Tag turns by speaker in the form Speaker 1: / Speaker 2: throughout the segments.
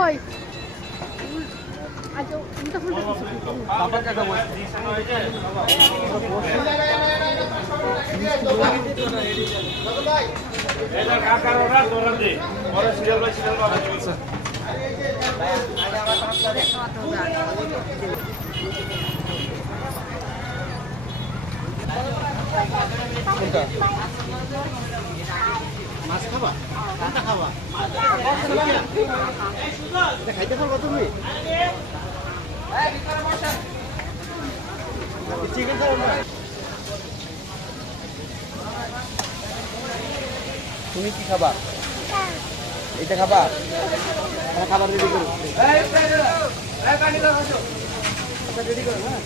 Speaker 1: ওই। আচ্ছা উল্টা ফুলটা কোনটা? খাইতে পারবা তুমি? চিকেন তুমি কি খাবা? এটা খাবা? খাবার রেডি করো। রেডি করো হ্যাঁ।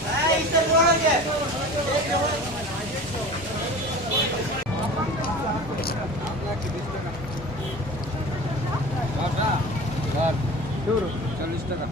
Speaker 1: एवढं? चाळीस टका